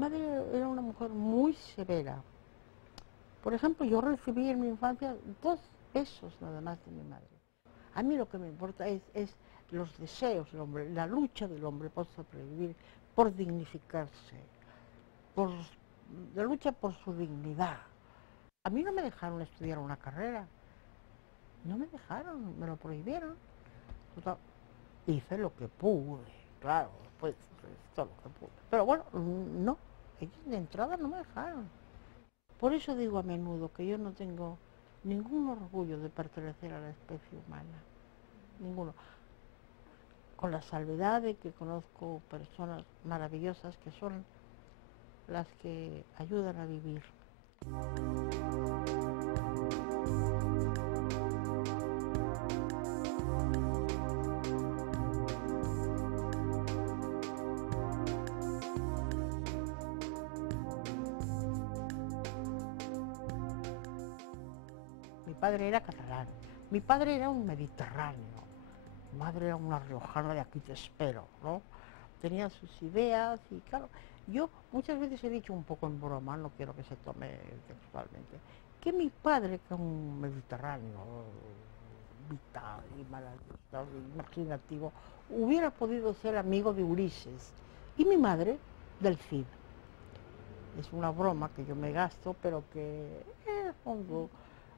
madre era una mujer muy severa. Por ejemplo, yo recibí en mi infancia 2 besos nada más de mi madre. A mí lo que me importa es los deseos del hombre, la lucha del hombre por sobrevivir, por dignificarse, por la lucha por su dignidad. A mí no me dejaron estudiar una carrera, no me dejaron, me lo prohibieron. Total, hice lo que pude, claro, pues todo lo que pude. Pero bueno, no, ellos de entrada no me dejaron. Por eso digo a menudo que yo no tengo ningún orgullo de pertenecer a la especie humana, ninguno. Con la salvedad de que conozco personas maravillosas que son las que ayudan a vivir. Mi padre era catalán, mi padre era un mediterráneo, mi madre era una riojana de aquí te espero, ¿no? Tenía sus ideas y claro, yo muchas veces he dicho un poco en broma, no quiero que se tome textualmente, que mi padre, que es un mediterráneo vital y maravilloso, imaginativo, hubiera podido ser amigo de Ulises y mi madre del Cid. Es una broma que yo me gasto, pero que en el fondo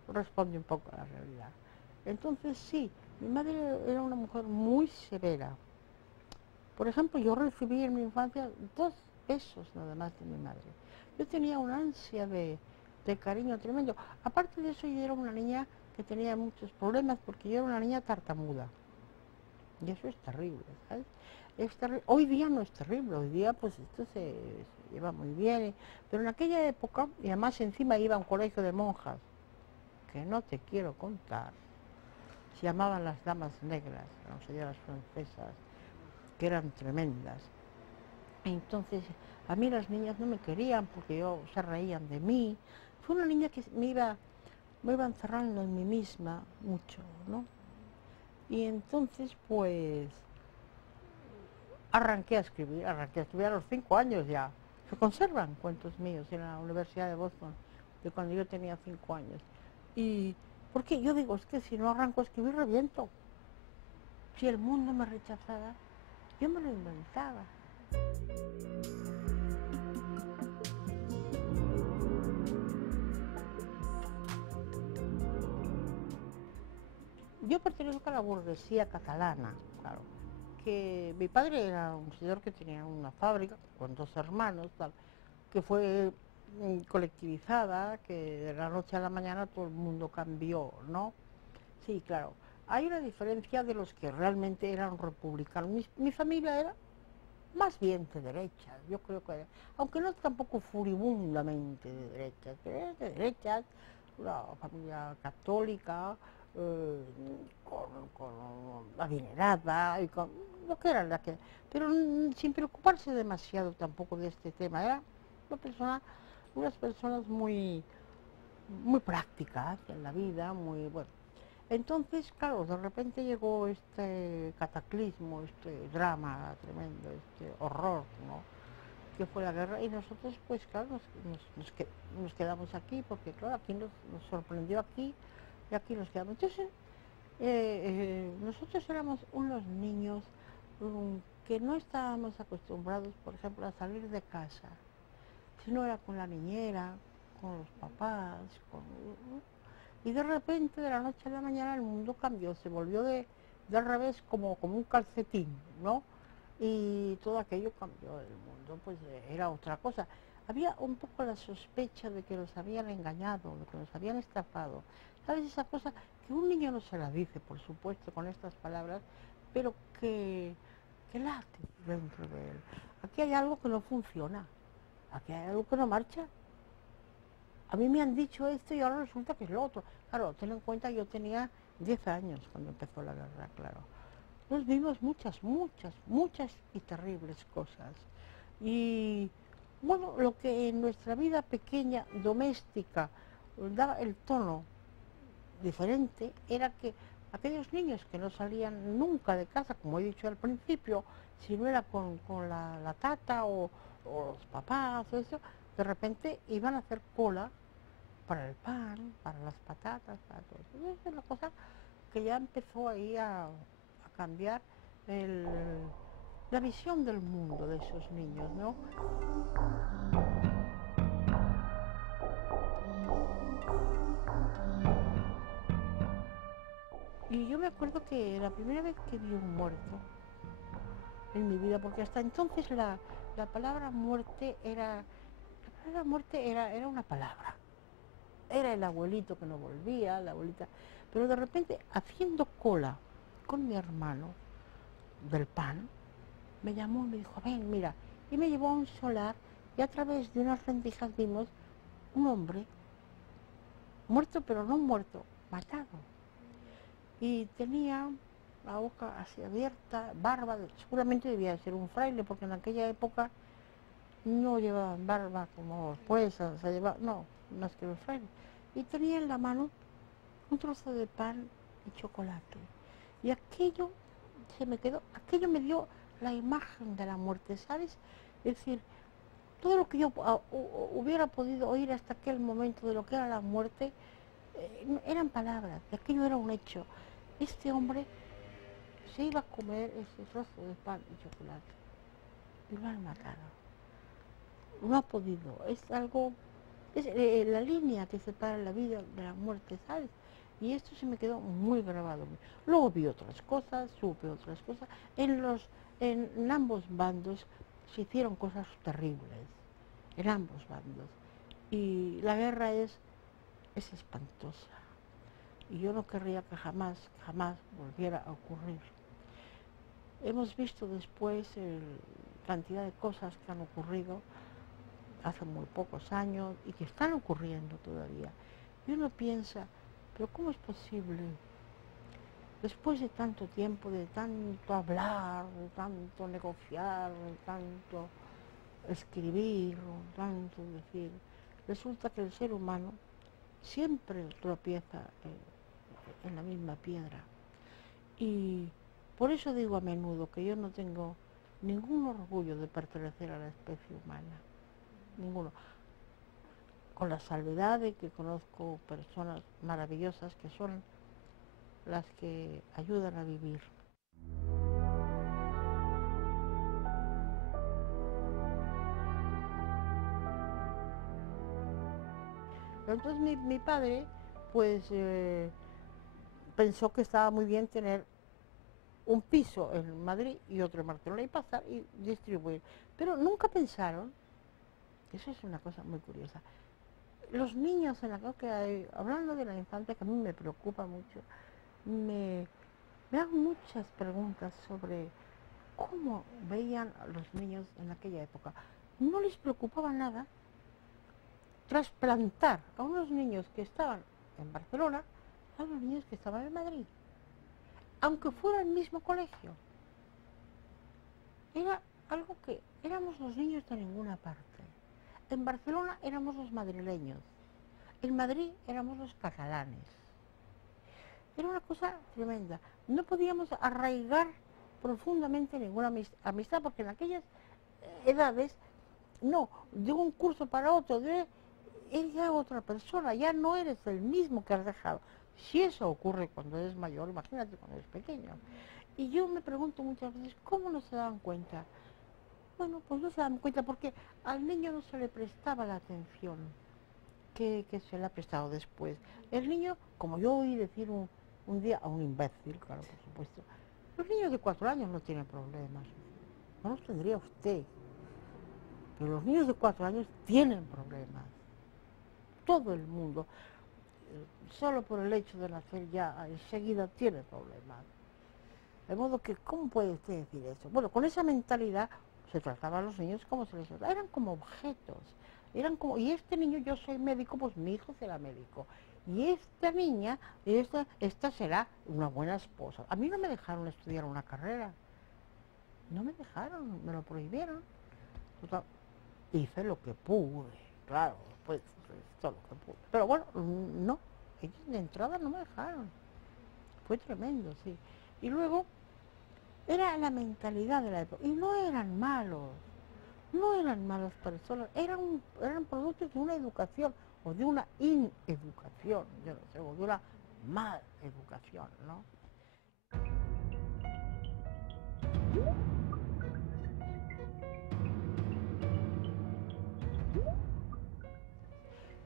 responde un poco a la realidad. Entonces sí, mi madre era una mujer muy severa. Por ejemplo, yo recibí en mi infancia 2 besos nada más de mi madre. Yo tenía una ansia de cariño tremendo. Aparte de eso, yo era una niña que tenía muchos problemas porque yo era una niña tartamuda. Y eso es terrible, ¿sabes? Hoy día no es terrible, hoy día pues esto se lleva muy bien. Pero en aquella época, y además encima iba a un colegio de monjas, que no te quiero contar, se llamaban las damas negras, las señoras francesas, que eran tremendas. Entonces, a mí las niñas no me querían porque se reían de mí. Fue una niña que me iba encerrando en mí misma mucho, ¿no? Y entonces, pues, arranqué a escribir a los 5 años ya. Se conservan cuentos míos en la Universidad de Boston, de cuando yo tenía 5 años. Y, porque yo digo, es que si no arranco a escribir, reviento. Si el mundo me rechazara, yo me lo inventaba. Yo pertenezco a la burguesía catalana, claro, que mi padre era un señor que tenía una fábrica con 2 hermanos, tal, que fue colectivizada, que de la noche a la mañana todo el mundo cambió, ¿no? Sí, claro. Hay una diferencia de los que realmente eran republicanos. Mi familia era más bien de derechas, yo creo que, aunque no tampoco furibundamente de derechas, pero era de derechas, una familia católica, eh, con adinerada, y con lo que era la que, pero sin preocuparse demasiado tampoco de este tema, era unas personas muy prácticas en la vida, muy bueno. Entonces, claro, de repente llegó este cataclismo, este drama tremendo, este horror, ¿no? Que fue la guerra y nosotros, pues claro, nos quedamos aquí porque, claro, aquí nos sorprendió aquí y aquí nos quedamos. Entonces, nosotros éramos unos niños que no estábamos acostumbrados, por ejemplo, a salir de casa, sino era con la niñera, con los papás, y de repente, de la noche a la mañana, el mundo cambió, se volvió del revés como un calcetín, ¿no? Y todo aquello cambió, el mundo pues era otra cosa. Había un poco la sospecha de que nos habían engañado, de que nos habían estafado. ¿Sabes esa cosa que un niño no se la dice, por supuesto, con estas palabras, pero que late dentro de él? Aquí hay algo que no funciona, aquí hay algo que no marcha. A mí me han dicho esto y ahora resulta que es lo otro. Claro, ten en cuenta que yo tenía 10 años cuando empezó la guerra, claro. Nos vimos muchas y terribles cosas. Y bueno, lo que en nuestra vida pequeña, doméstica, daba el tono diferente era que aquellos niños que no salían nunca de casa, como he dicho al principio, si no era con la tata o los papás, o eso, de repente iban a hacer cola para el pan, para las patatas, para todo eso. Es una cosa que ya empezó ahí a cambiar el, la visión del mundo de esos niños, ¿no? Y yo me acuerdo que la primera vez que vi un muerto en mi vida, porque hasta entonces la palabra muerte era, la palabra muerte era una palabra. Era el abuelito que no volvía, la abuelita. Pero de repente, haciendo cola con mi hermano del pan, me llamó y me dijo, ven, mira. Y me llevó a un solar y a través de unas rendijas vimos un hombre muerto, pero no muerto, matado. Y tenía la boca así abierta, barba, seguramente debía ser un fraile, porque en aquella época no llevaban barba como pues, se llevaba, no, más que los frailes. Y tenía en la mano un trozo de pan y chocolate. Y aquello se me quedó, aquello me dio la imagen de la muerte, ¿sabes? Es decir, todo lo que yo hubiera podido oír hasta aquel momento de lo que era la muerte, eran palabras, aquello era un hecho. Este hombre se iba a comer ese trozo de pan y chocolate y lo han matado. No ha podido, es algo, es la línea que separa la vida de la muerte, ¿sabes? Y esto se me quedó muy grabado. Luego vi otras cosas, supe otras cosas. En ambos bandos se hicieron cosas terribles, en ambos bandos. Y la guerra es espantosa. Y yo no querría que jamás, jamás volviera a ocurrir. Hemos visto después cantidad de cosas que han ocurrido hace muy pocos años y que están ocurriendo todavía. Y uno piensa, pero ¿cómo es posible? Después de tanto tiempo, de tanto hablar, de tanto negociar, de tanto escribir, de tanto decir, resulta que el ser humano siempre tropieza en la misma piedra. Y por eso digo a menudo que yo no tengo ningún orgullo de pertenecer a la especie humana, ninguno. Con la salvedad de que conozco personas maravillosas que son las que ayudan a vivir. Pero entonces mi padre, pues, pensó que estaba muy bien tener un piso en Madrid y otro en Barcelona y pasar y distribuir. Pero nunca pensaron, eso es una cosa muy curiosa, los niños en la que hay, hablando de la infancia, que a mí me preocupa mucho, me, me hago muchas preguntas sobre cómo veían a los niños en aquella época. No les preocupaba nada trasplantar a unos niños que estaban en Barcelona a los niños que estaban en Madrid, aunque fuera el mismo colegio. Era algo que éramos los niños de ninguna parte. En Barcelona éramos los madrileños, en Madrid éramos los catalanes. Era una cosa tremenda. No podíamos arraigar profundamente ninguna amistad, porque en aquellas edades, no, de un curso para otro, eres ya otra persona, ya no eres el mismo que has dejado. Si eso ocurre cuando eres mayor, imagínate cuando eres pequeño. Y yo me pregunto muchas veces, ¿cómo no se dan cuenta? Bueno, pues no se dan cuenta porque al niño no se le prestaba la atención que se le ha prestado después. El niño, como yo oí decir un día a un imbécil, claro, por supuesto, los niños de 4 años no tienen problemas. No los tendría usted. Pero los niños de 4 años tienen problemas. Todo el mundo, solo por el hecho de nacer ya enseguida tiene problemas. De modo que, ¿cómo puede usted decir eso? Bueno, con esa mentalidad se trataba a los niños como se les trataba. Eran como objetos. Eran como, y este niño, yo soy médico, pues mi hijo será médico. Y esta niña, esta será una buena esposa. A mí no me dejaron estudiar una carrera. No me dejaron, me lo prohibieron. Total, hice lo que pude, claro, pues todo lo que pude. Pero bueno, no, ellos de entrada no me dejaron. Fue tremendo, sí. Y luego era la mentalidad de la época. Y no eran malos. no eran malas personas, eran productos de una educación o de una ineducación, yo no sé, o de una mal educación, ¿no?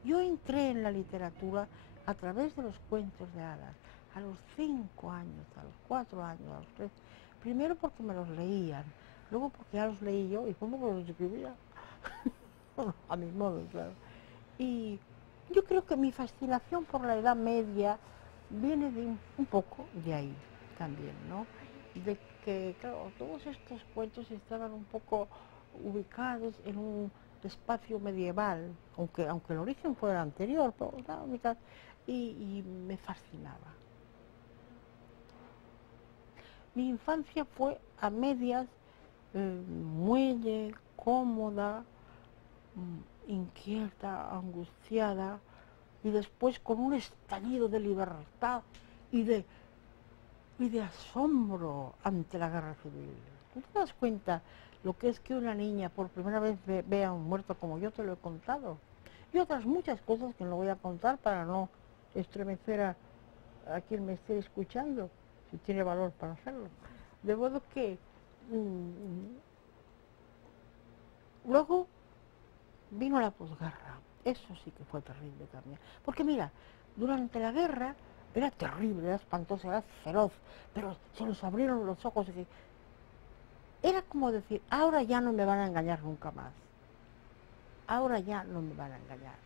Yo entré en la literatura a través de los cuentos de hadas, a los 5 años, a los 4 años, a los 3. Primero porque me los leían, luego porque ya los leí yo y cómo los escribía, a mi modo, claro. Y yo creo que mi fascinación por la Edad Media viene de un poco de ahí también, ¿no? De que, claro, todos estos cuentos estaban un poco ubicados en un espacio medieval, aunque el origen fuera anterior, pero claro, y me fascinaba. Mi infancia fue a medias, muelle, cómoda, inquieta, angustiada, y después con un estallido de libertad y de, y de asombro ante la guerra civil. ¿Tú te das cuenta lo que es que una niña por primera vez vea a un muerto como yo te lo he contado? Y otras muchas cosas que no voy a contar para no estremecer a quien me esté escuchando, si tiene valor para hacerlo. De modo que luego vino la posguerra. Eso sí que fue terrible también. Porque mira, durante la guerra era terrible, era espantoso, era feroz, pero se nos abrieron los ojos. Era como decir, ahora ya no me van a engañar nunca más. Ahora ya no me van a engañar.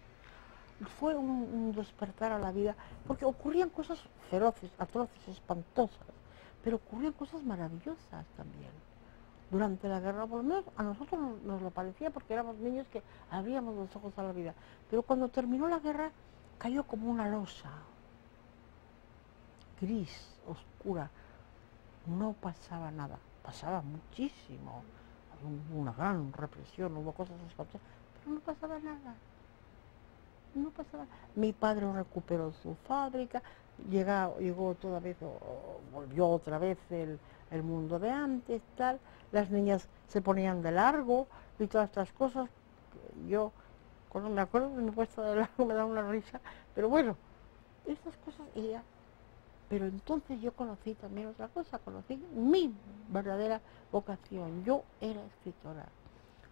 Fue un despertar a la vida, porque ocurrían cosas feroces, atroces, espantosas, pero ocurrían cosas maravillosas también. Durante la guerra, por lo menos a nosotros nos lo parecía porque éramos niños que abríamos los ojos a la vida. Pero cuando terminó la guerra, cayó como una losa, gris, oscura. No pasaba nada, pasaba muchísimo. Hubo una gran represión, hubo cosas espantosas, pero no pasaba nada. No pasaba. Mi padre recuperó su fábrica, llegó otra vez, volvió otra vez el mundo de antes, tal. Las niñas se ponían de largo y todas estas cosas. Yo, cuando me acuerdo de mi puesta de largo, me da una risa, pero bueno, estas cosas y ya. Pero entonces yo conocí también otra cosa, conocí mi verdadera vocación. Yo era escritora.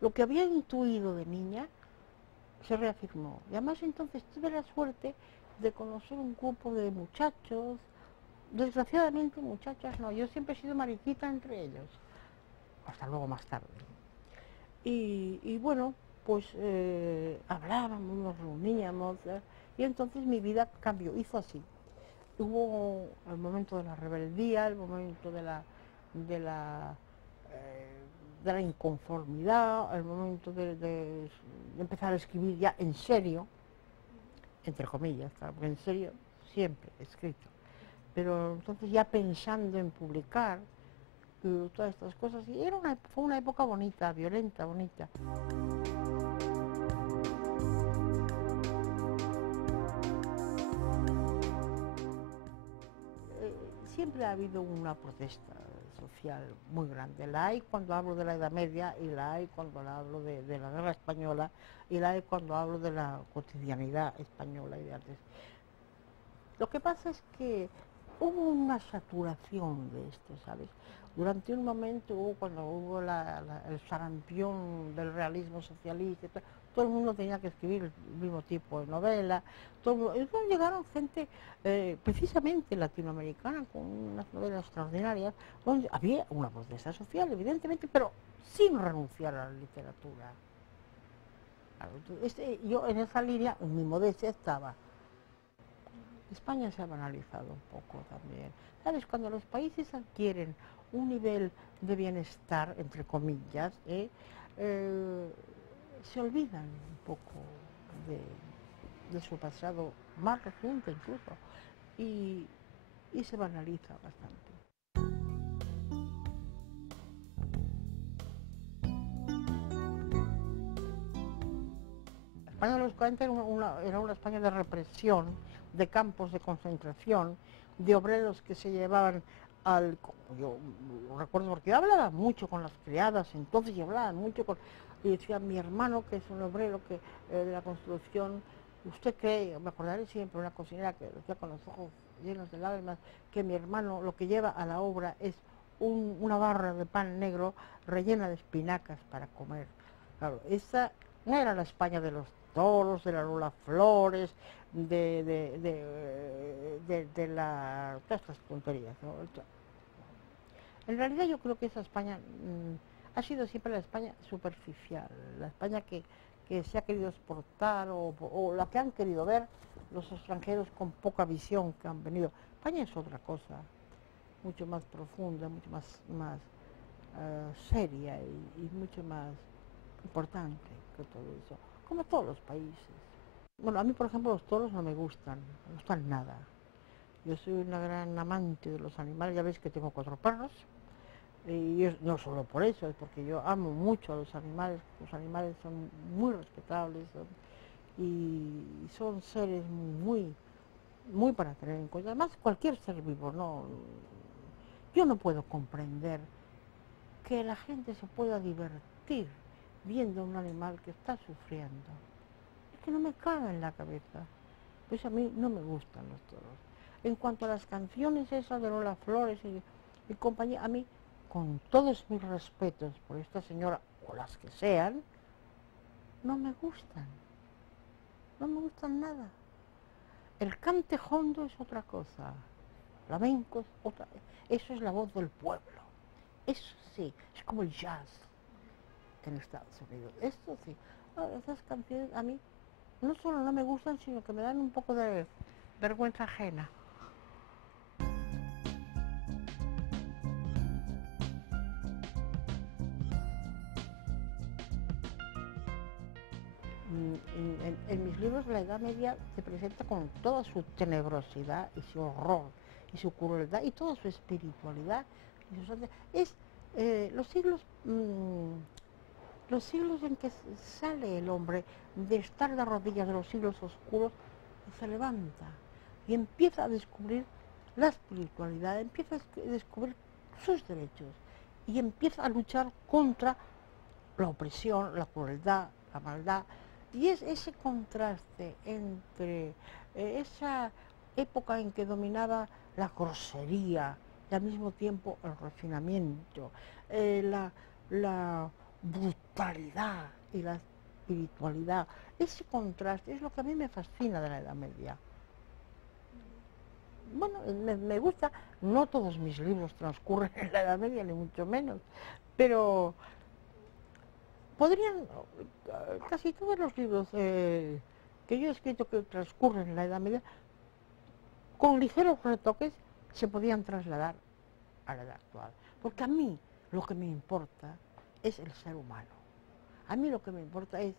Lo que había intuido de niña se reafirmó. Y además entonces tuve la suerte de conocer un grupo de muchachos, desgraciadamente muchachas no, yo siempre he sido mariquita entre ellos, hasta luego más tarde. Y bueno, pues hablábamos, nos reuníamos, y entonces mi vida cambió, hizo así. Hubo el momento de la rebeldía, el momento de la de la inconformidad, el momento de empezar a escribir ya en serio, entre comillas, claro, porque en serio siempre he escrito, pero entonces ya pensando en publicar todas estas cosas, y fue una época bonita, violenta, bonita. Siempre ha habido una protesta social muy grande. La hay cuando hablo de la Edad Media y la hay cuando hablo de la guerra española y la hay cuando hablo de la cotidianidad española y de antes. Lo que pasa es que hubo una saturación de esto, ¿sabes? Durante un momento, cuando hubo el sarampión del realismo socialista, todo el mundo tenía que escribir el mismo tipo de novela. Entonces llegaron gente, precisamente latinoamericana, con unas novelas extraordinarias, donde había una protesta social, evidentemente, pero sin renunciar a la literatura. Yo en esa línea, en mi modestia, estaba. España se ha banalizado un poco también. ¿Sabes? Cuando los países adquieren un nivel de bienestar, entre comillas, se olvidan un poco de su pasado más reciente incluso y, y se banaliza bastante. España de los 40 era una España de represión, de campos de concentración, de obreros que se llevaban yo lo recuerdo porque yo hablaba mucho con las criadas entonces, y hablaba mucho y decía mi hermano, que es un obrero de la construcción, usted cree, me acordaré siempre, una cocinera que decía con los ojos llenos de lágrimas, que mi hermano lo que lleva a la obra es una barra de pan negro rellena de espinacas para comer. Claro, esa no era la España de los toros, de la Lola Flores, todas estas tonterías, ¿no? En realidad yo creo que esa España ha sido siempre la España superficial, la España que se ha querido exportar o la que han querido ver los extranjeros con poca visión que han venido. España es otra cosa, mucho más profunda, mucho más seria y mucho más importante que todo eso, como todos los países. Bueno, a mí por ejemplo los toros no me gustan nada. Yo soy una gran amante de los animales, ya veis que tengo 4 perros. Y no solo por eso, es porque yo amo mucho a los animales son muy respetables y son seres muy para tener en cuenta. Además, cualquier ser vivo, no, yo no puedo comprender que la gente se pueda divertir viendo un animal que está sufriendo. Es que no me cabe en la cabeza. Pues a mí no me gustan los toros. En cuanto a las canciones esas de Lola Flores y compañía, a mí, con todos mis respetos por esta señora, o las que sean, no me gustan nada. El cante hondo es otra cosa, flamenco es otra, eso es la voz del pueblo, eso sí, es como el jazz en Estados Unidos, esto sí. Ahora, esas canciones a mí no solo no me gustan, sino que me dan un poco de vergüenza ajena. En mis libros la Edad Media se presenta con toda su tenebrosidad y su horror y su crueldad y toda su espiritualidad. Es los siglos en que sale el hombre de estar de rodillas de los siglos oscuros, se levanta y empieza a descubrir la espiritualidad, empieza a descubrir sus derechos y empieza a luchar contra la opresión, la crueldad, la maldad. Y es ese contraste entre esa época en que dominaba la grosería y al mismo tiempo el refinamiento, la brutalidad y la espiritualidad. Ese contraste es lo que a mí me fascina de la Edad Media. Bueno, me gusta, no todos mis libros transcurren en la Edad Media, ni mucho menos, pero podrían, casi todos los libros que yo he escrito que transcurren en la Edad Media, con ligeros retoques, se podían trasladar a la edad actual. Porque a mí lo que me importa es el ser humano. A mí lo que me importa es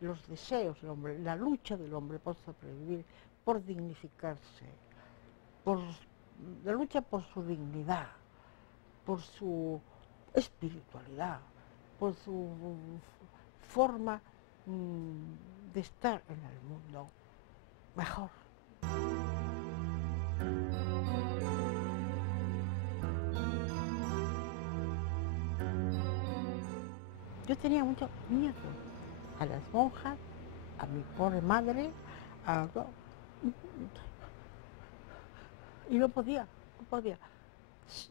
los deseos del hombre, la lucha del hombre por sobrevivir, por dignificarse, por la lucha por su dignidad, por su espiritualidad, por su forma de estar en el mundo mejor. Yo tenía mucho miedo a las monjas, a mi pobre madre, y no podía.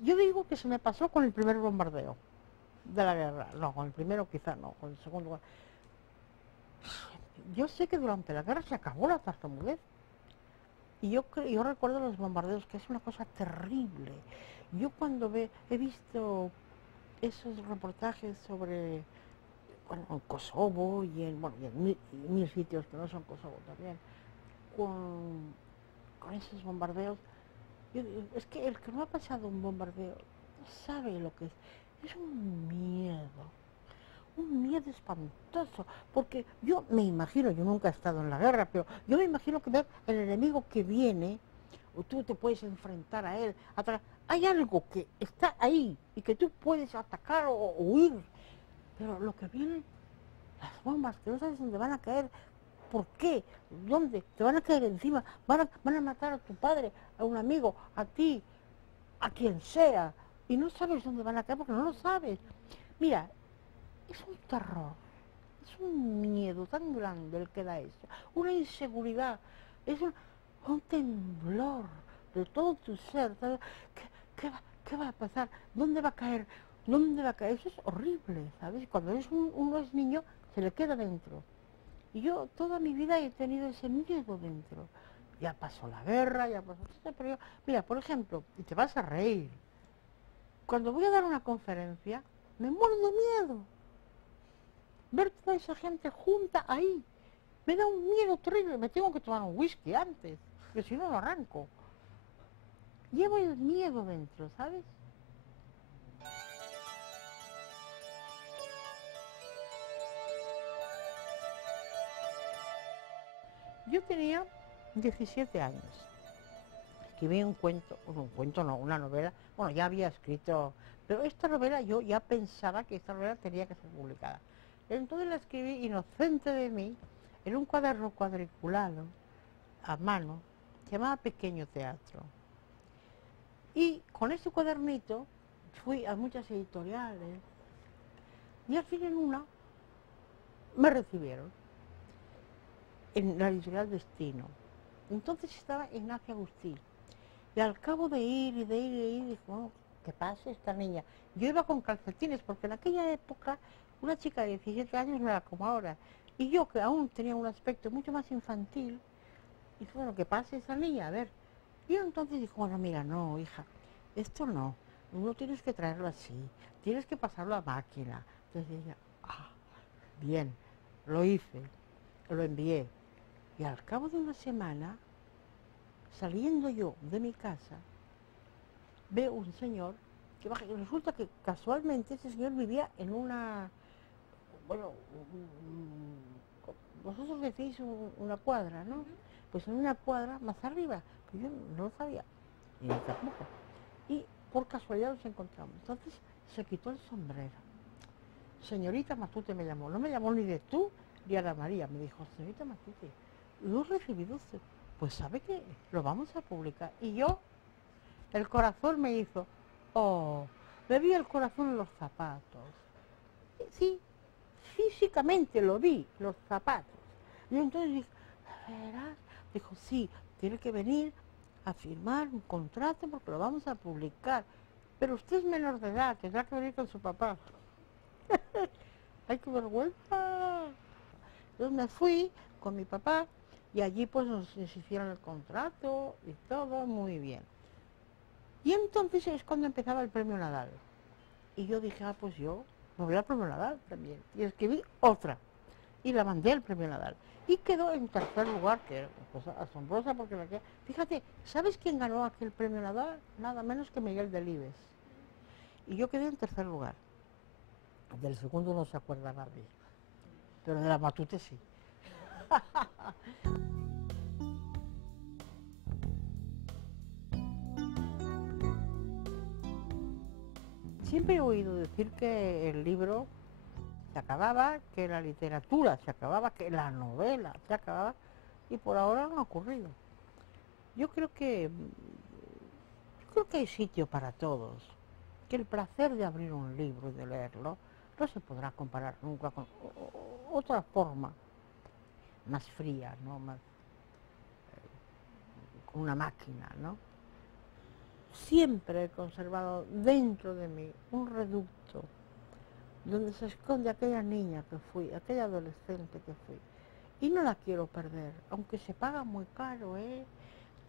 Yo digo que se me pasó con el primer bombardeo de la guerra, no, con el primero quizá no, con el segundo. Yo sé que durante la guerra se acabó la tartamudez. Y yo recuerdo los bombardeos, que es una cosa terrible. Yo cuando he visto esos reportajes sobre, bueno, en Kosovo y en mil sitios que no son Kosovo también, con esos bombardeos, es que el que no ha pasado un bombardeo no sabe lo que es. Es un miedo espantoso, porque yo me imagino, yo nunca he estado en la guerra, pero yo me imagino que ver el enemigo que viene, o tú te puedes enfrentar a él, hay algo que está ahí y que tú puedes atacar o huir, pero lo que viene, las bombas, que no sabes dónde van a caer, por qué, dónde, te van a caer encima, van a matar a tu padre, a un amigo, a ti, a quien sea, y no sabes dónde van a caer porque no lo sabes. Mira, es un terror. un miedo tan grande el que da eso, una inseguridad, es un temblor de todo tu ser, ¿sabes? ¿Qué va a pasar? ¿Dónde va a caer? ¿Dónde va a caer? Eso es horrible, ¿sabes? Cuando uno es niño, se le queda dentro. Y yo toda mi vida he tenido ese miedo dentro. Ya pasó la guerra, ya pasó... Pero yo, mira, por ejemplo, y te vas a reír, cuando voy a dar una conferencia, me muero de miedo. Ver toda esa gente junta ahí, me da un miedo terrible. Me tengo que tomar un whisky antes, porque si no, no arranco. Llevo el miedo dentro, ¿sabes? Yo tenía 17 años. Escribí un cuento, bueno, un cuento no, una novela. Bueno, ya había escrito, pero esta novela yo ya pensaba que esta novela tenía que ser publicada. Entonces la escribí inocente de mí, en un cuaderno cuadriculado, a mano, se llamaba Pequeño Teatro. Y con ese cuadernito fui a muchas editoriales y al fin en una me recibieron, en la editorial Destino. Entonces estaba Ignacia Agustín. Y al cabo de ir y de ir y de ir, dije, bueno, ¿qué pasa esta niña? Yo iba con calcetines, porque en aquella época una chica de 17 años no era como ahora. Y yo, que aún tenía un aspecto mucho más infantil, dije, bueno, ¿qué pasa esa niña? A ver. Y entonces dijo, bueno, mira, no, hija, esto no tienes que traerlo así, tienes que pasarlo a máquina. Entonces ella, bien, lo hice, lo envié. Y al cabo de una semana, saliendo yo de mi casa, veo un señor que baja, y resulta que casualmente ese señor vivía en una, bueno, vosotros decís una cuadra, ¿no? Pues en una cuadra más arriba, que yo no lo sabía, ni tampoco. Y por casualidad nos encontramos. Entonces se quitó el sombrero. Señorita Matute me llamó, no me llamó ni de tú ni Ana María, me dijo, señorita Matute, lo he recibido usted, pues sabe que lo vamos a publicar. Y yo, el corazón me hizo, oh, me vi el corazón en los zapatos. Y sí, físicamente lo vi, los zapatos. Y entonces dije, ¿verás? Dijo, sí, tiene que venir a firmar un contrato porque lo vamos a publicar. Pero usted es menor de edad, tendrá que venir con su papá. ¡Ay, qué vergüenza! Entonces me fui con mi papá y allí pues nos hicieron el contrato y todo muy bien. Y entonces es cuando empezaba el premio Nadal. Y yo dije, pues yo me voy al premio Nadal también. Y escribí otra. Y la mandé al premio Nadal. Y quedó en tercer lugar, que era una cosa asombrosa porque fíjate, ¿sabes quién ganó aquel premio Nadal? Nada menos que Miguel Delibes. Y yo quedé en tercer lugar. Del segundo no se acuerda nadie, pero de la Matute sí. Siempre he oído decir que el libro se acababa, que la literatura se acababa, que la novela se acababa, y por ahora no ha ocurrido. Yo creo que hay sitio para todos, que el placer de abrir un libro y de leerlo no se podrá comparar nunca con otra forma más fría, ¿no? Más, con una máquina, ¿no? Siempre he conservado dentro de mí un reducto donde se esconde aquella niña que fui, aquella adolescente que fui. Y no la quiero perder, aunque se paga muy caro, ¿eh?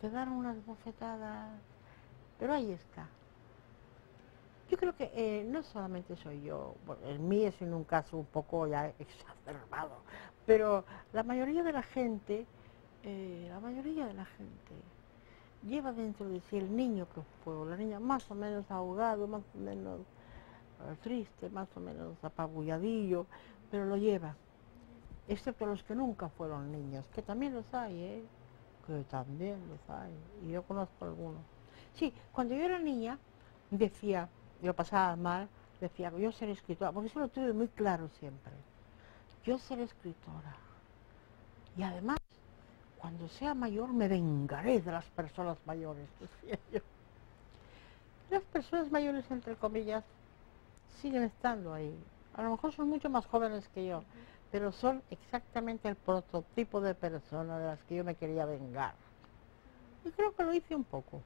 Te dan unas bofetadas, pero ahí está. Yo creo que no solamente soy yo, bueno, en mí es en un caso un poco ya exacerbado, pero la mayoría de la gente lleva dentro de sí el niño que fue, o la niña más o menos ahogado, más o menos triste, más o menos apabulladillo, pero lo lleva, excepto los que nunca fueron niños, que también los hay, ¿eh? Que también los hay, y yo conozco algunos. Sí, cuando yo era niña, decía, yo pasaba mal, decía, yo seré escritora, porque eso lo tuve muy claro siempre, yo seré escritora, y además, cuando sea mayor me vengaré de las personas mayores, decía yo. Las personas mayores, entre comillas, siguen estando ahí. A lo mejor son mucho más jóvenes que yo, pero son exactamente el prototipo de personas de las que yo me quería vengar. Y creo que lo hice un poco.